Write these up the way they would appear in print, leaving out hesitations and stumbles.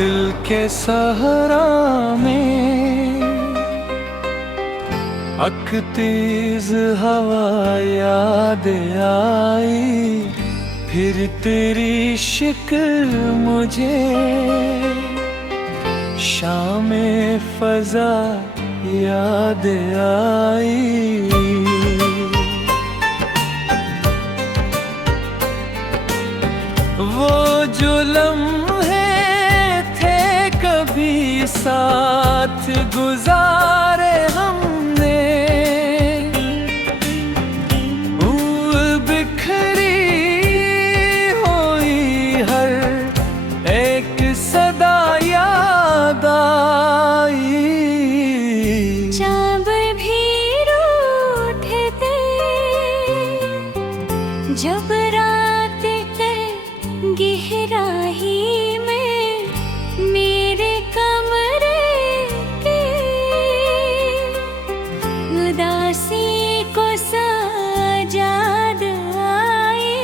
दिल के सहरा में अक तेज हवा याद आई, फिर तेरी शिक्ल मुझे शाम फजा याद आई। वो जो लम्हे थे कभी साथ गुजारे हमने, बिखरी हुई हर एक सदा याद आई। चाँद भी रूठे थे जब रात के गहराई में मेरे कमरे के उदासी को सजाद आई।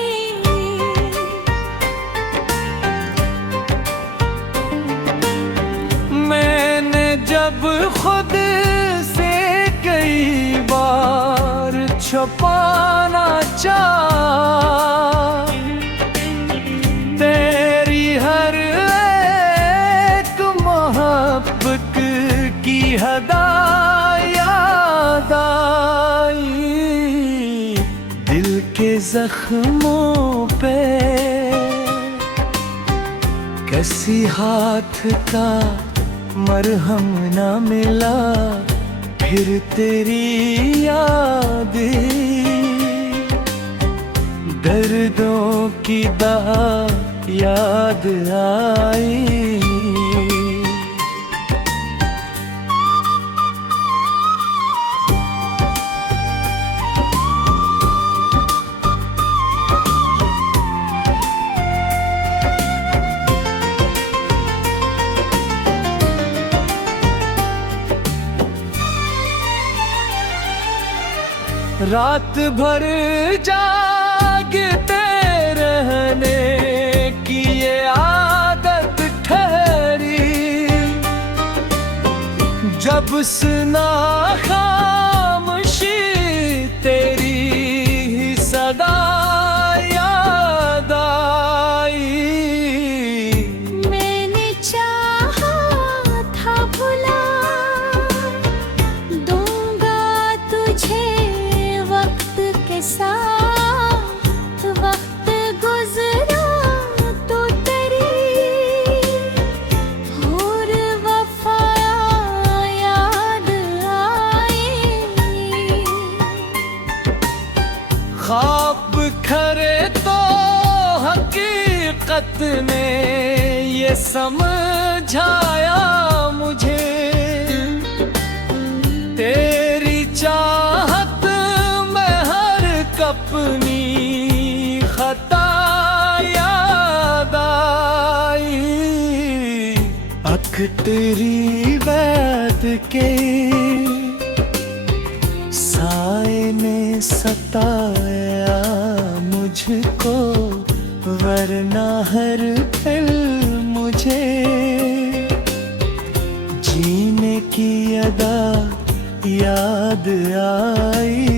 मैंने जब खुद से कई बार छुपाना चाहा, तेरी हर एक मोहब्बत की हदा याद आई। दिल के जख्मों पे किसी हाथ का मरहम न मिला, फिर तेरी याद दर्दों की दाह याद आई। रात भर जागते रहने की ये आदत ठहरी, जब सुना खामोशी तेरी ही सदा याद आई। मैंने चाहा था भुला दूंगा तुझे वक्त के साथ, वक्त गुजरा तो तेरी और वफा याद आई। ख्वाब खरे तो हकीकत ने ये समझाया मुझे, तेरी चाहत में हर अपनी खता याद आई। अक तेरी बैत के साए ने सताया मुझको, वरना हर पल मुझे जीने की अदा याद आई।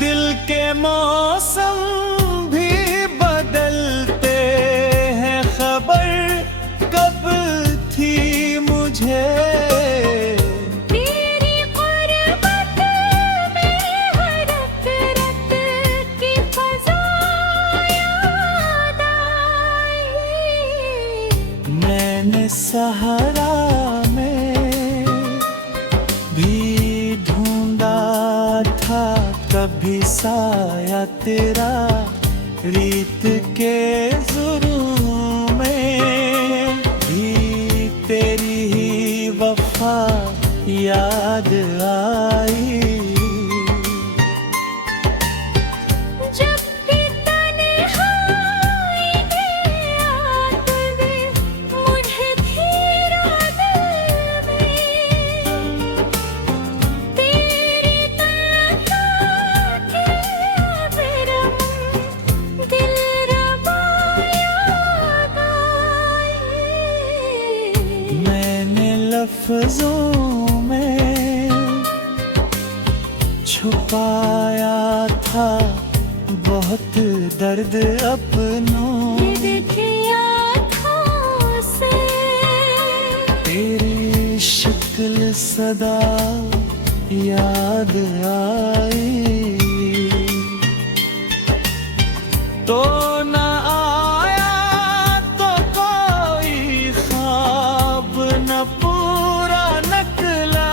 दिल के मौसम भी बदलते हैं, खबर कब थी मुझे तेरी गुर्बत में हर रत की फज़ा याद आई। मैंने सहारा में भी ढूंढा था कभी साया तेरा, रीत के जुर्म में भी तेरी ही वफा याद आई। जब भी तन्हा छुपाया था बहुत दर्द अपनों से। तेरी शक्ल सदा याद आई तो न आया तो कोई ख्वाब न पूरा निकला।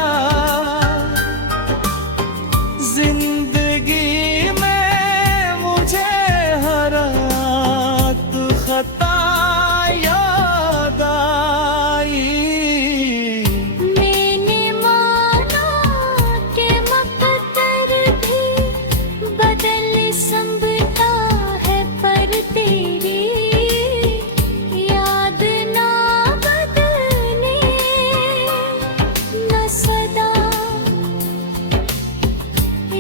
जिंदगी में मुझे हर रात खता याद आई। मैंने माना कि मकदर भी बदल संभता है, पर तेरी याद ना बदलने न सदा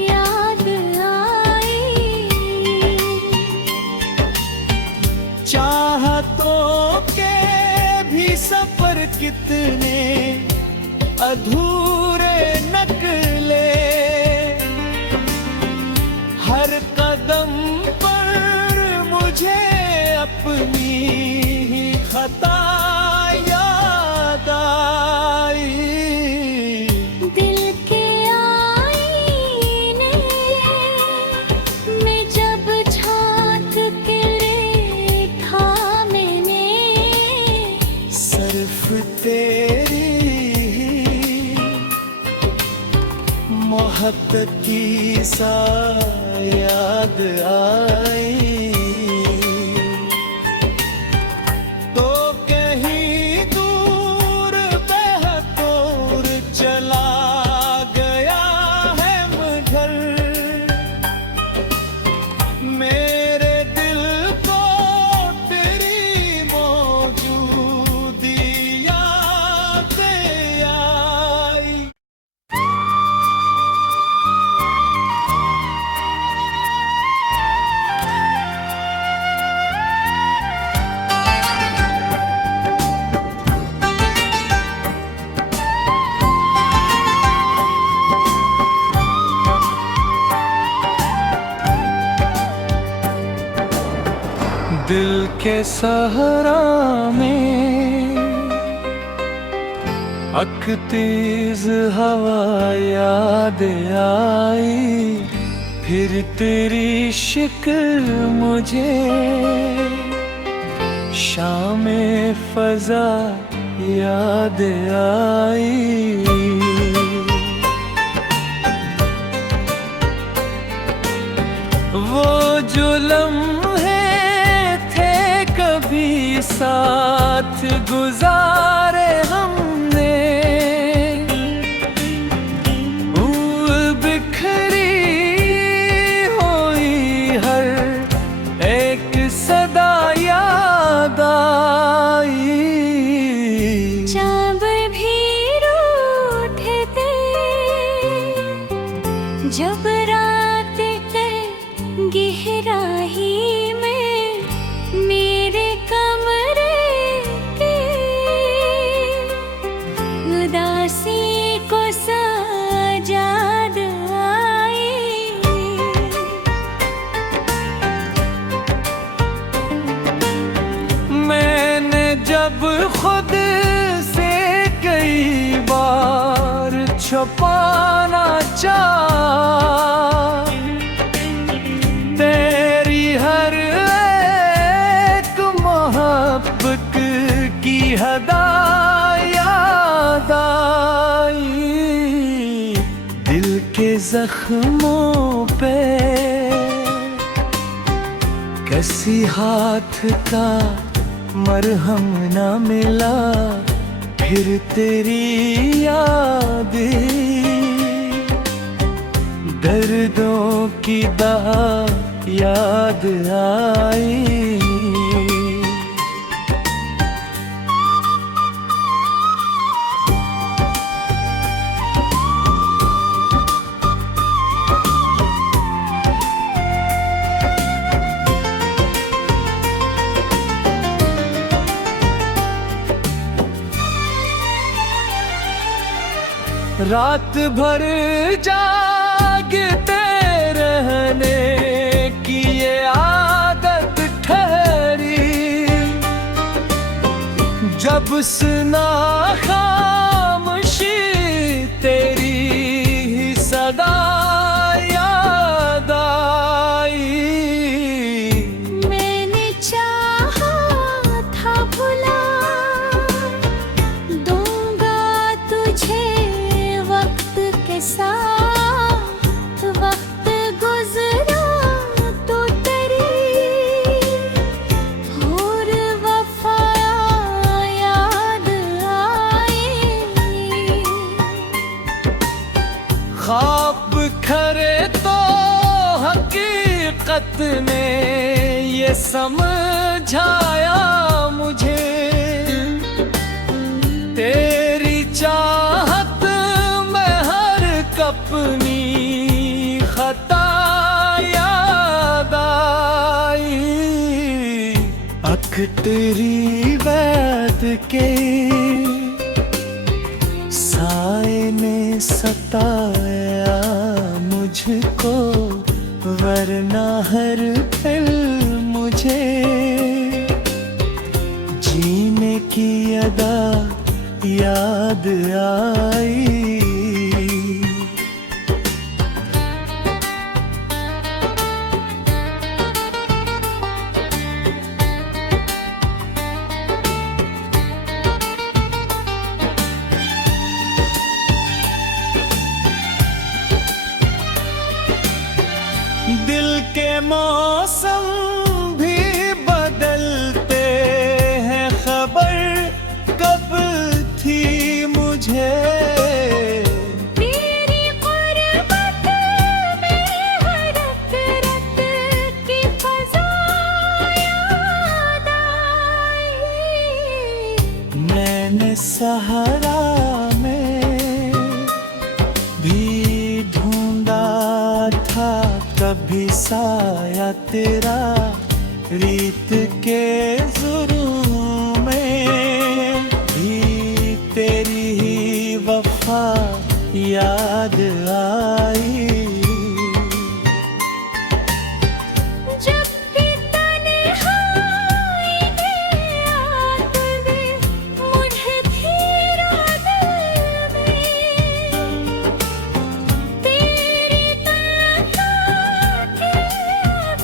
याद आई। चाहतों के भी सफर कितने अधूरे निकले। हर कदम पर मुझे अपनी ही खता याद आई। दिल के आईने में जब झांक के देखा मैंने, सिर्फ तेरी मोहब्बत की सा याद आई। तो कहीं दूर बेहतूर चला गया है मगर मेरे दिल को तेरी मौजूदी याद आई। दिल के सहरा में अकतीज हवा याद आई। फिर तेरी शिकल मुझे शाम फजा याद आई। वो जो लम्हे थे कभी साथ गुजारे हमने, बिखरी हुई हर एक सदा याद आई। चाँद भी रूठे थे जब रात के गहराई में मेरे कमरे के उदासी को सजाद आई। मैंने जब खुद से कई बार छुपाना चाहा, तेरी हर एक मोहब्बत की हदा याद आई। दिल के जख्मों पे किसी हाथ का मरहम न मिला। फिर तेरी याद दर्दों की दाह याद आई। रात भर जागते रहने की ये आदत ठहरी, जब सुना खामोशी तेरी ही सदा याद आई। मैंने चाहा था भुला दूंगा तुझे वक्त के साथ, वक्त गुजरा तो तेरी और वफा याद आई। ख्वाब खरे तो हकीकत ने ये समझाया मुझे, तेरी चाहत में हर अपनी खता याद आई। अख तेरी वैद के साए ने सताया मुझको, वरना हर पल मुझे जीने की अदा याद आई। दिल के मौसम भी बदलते हैं, खबर कब थी मुझे। तेरी गुर्बत में हर रत की फज़ा याद आई। मैंने सहारा में भी ढूंढा था कभी साया तेरा, रीत के जुर्म में भी तेरी ही वफा याद आई। जब भी तन्हाई में आते मुझे घेरा दिल में, तेरी तलक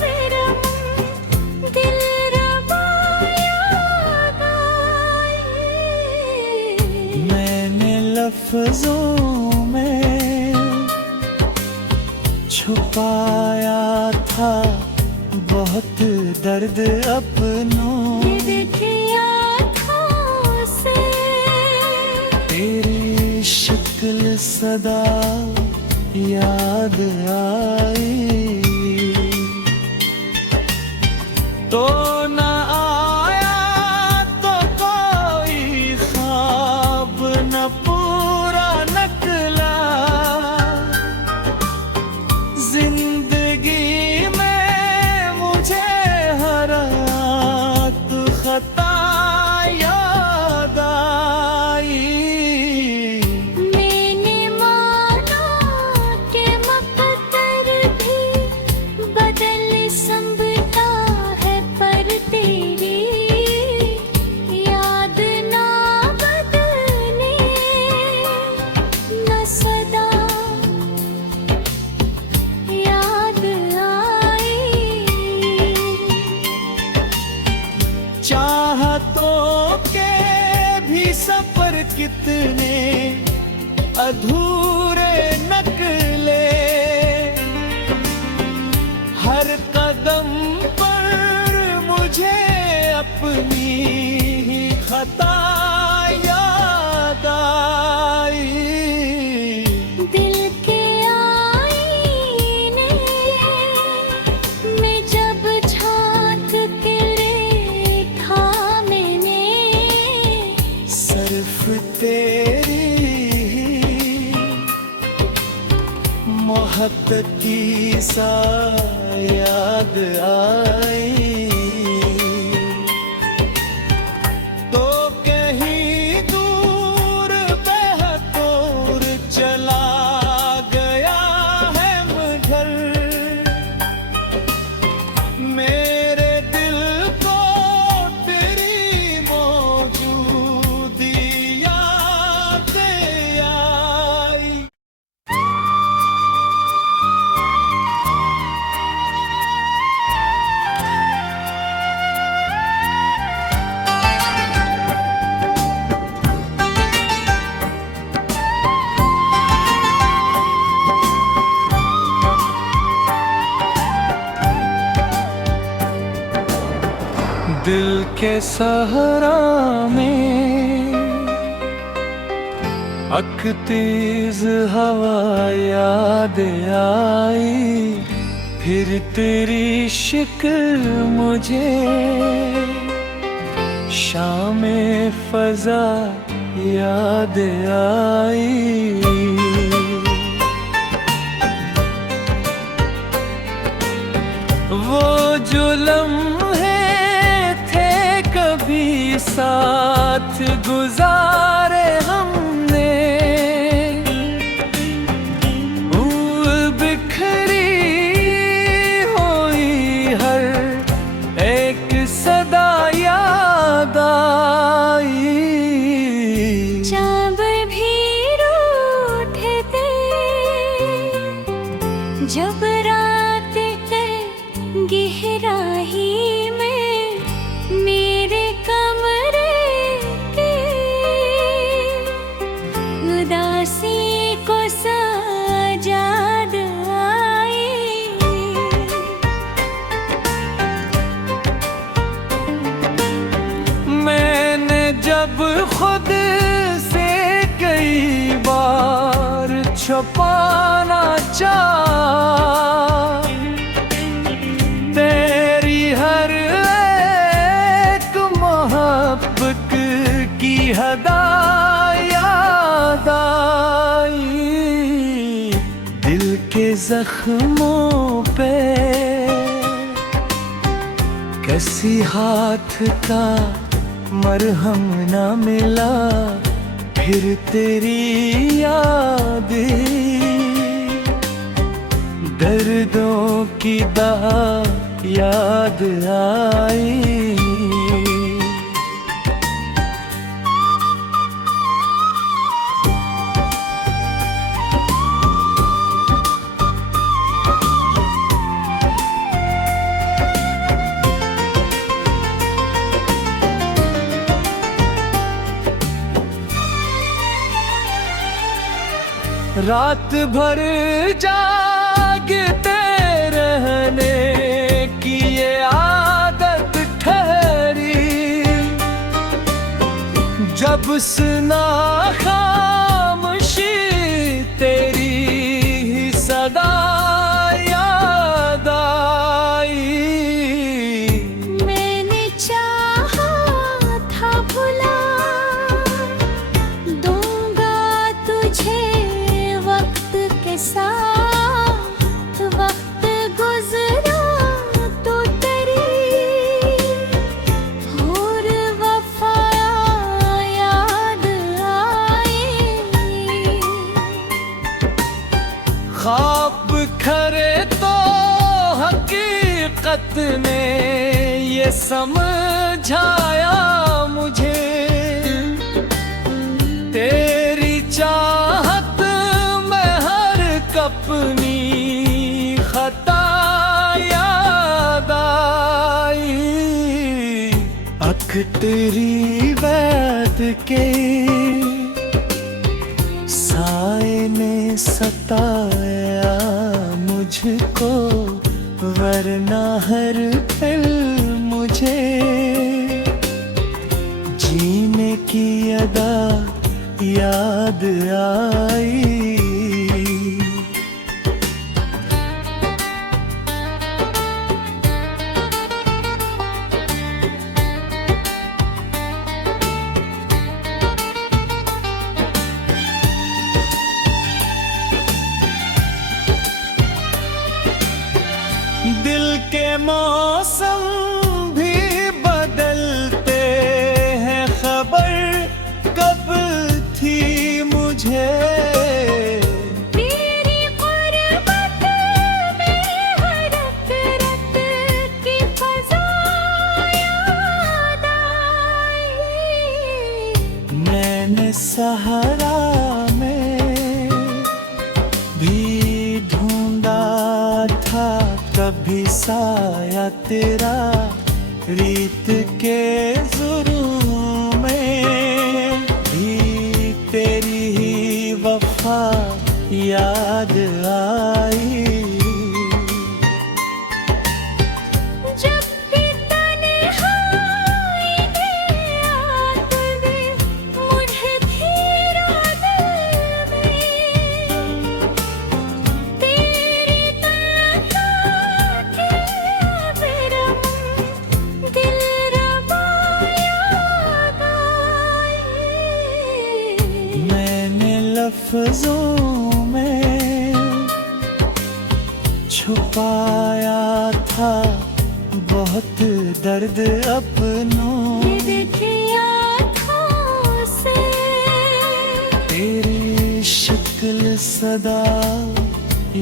मेरा दिलरुबा याद आई। मैंने लफ्जों में छुपाया था बहुत दर्द अपनों, ये देखी आँखों से तेरी शक्ल सदा याद आई। तो न आया तो कोई ख्वाब न पूरा निकला, जिंदगी में मुझे हर रात खता याद आई। मैंने माना कि मकदर भी बदल संभता है, पर तेरी याद ना बदले न सदा याद आई। चाहतों के भी सफर कितने अधूरे नकले, हर कदम पर मुझे अपनी ही खता याद आई। दिल के आईने में जब झांक के देखा मैंने, सिर्फ तेरी मोहब्बत की सा याद आई। तो कहीं दूर बहतूर चला गया है मगर, के सहरा में अकतीज हवा याद आई, फिर तेरी शिक्ल मुझे शाम फजा याद आई। वो जो लम्हे थे कभी साथ गुजारे हमने, बिखरी हुई हर एक सदा याद आई। चाँद भी रूठे थे जब रात के गहराई में मेरे कमरे के उदासी को सजाद आई। मैंने जब खुद से कई बार छुपाना चाहा, तेरी हर एक मोहब्बत की हदा याद आई। दिल के जख्मों पे किसी हाथ का मरहम न मिला, फिर तेरी याद दर्दों की दहा याद आई। रात भर जागते रहने की ये आदत ठहरी, जब सुना खामोशी तेरी ही सदा याद आई। मैंने चाहा था भुला दूंगा तुझे वक्त के साथ, वक्त गुजरा तो तेरी और वफा याद आई। ख्वाब खरे तो हकीकत ने ये समझाया मुझे, तेरी चाहत में हर अपनी खता याद आई। अख तेरी वैद के साए ने सताया मुझको, वरना हर पल मुझे जीने की अदा याद आई। दिल के मौसम भी बदलते हैं, खबर कब थी मुझे तेरी गुर्बत में हर रत की फज़ा याद आई। मैंने सहारा में भी ढूंढा था कभी साया तेरा, रीत के जुर्म में भी तेरी ही वफा याद आई। जब भी तन्हाई छुपाया था बहुत दर्द अपनों ये देखे आँखों से तेरी शक्ल सदा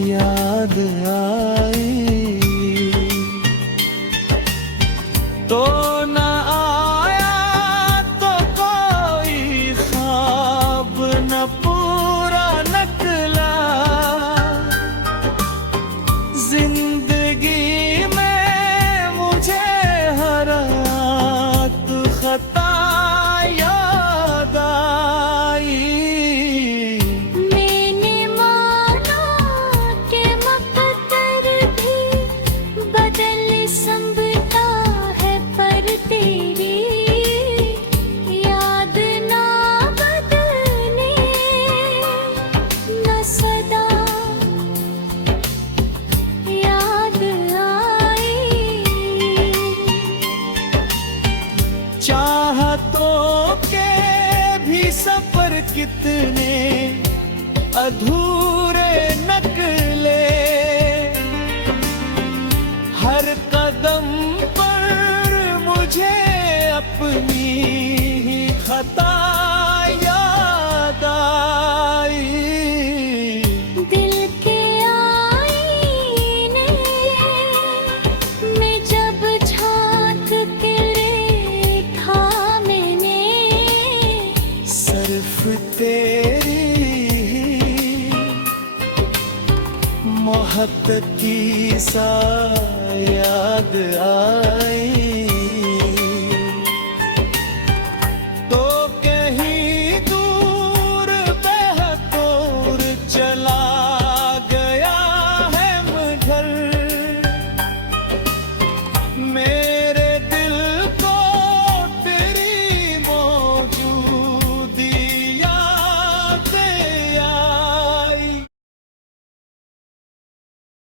याद आई तो न आया तो कोई ख्वाब न पूरा निकला जिंदगी में मुझे हर रात खता याद आई मैंने माना कि मकदर भी बदल संभता है पर तेरी याद ना बदलने न सदा याद आई चाहतों के भी सफर कितने अधूरे नकले हर कदम पर मुझे अपनी ही खता याद आई दिल के आईने में जब झांक के देखा मैंने सिर्फ तेरी मोहब्बत की सा याद आई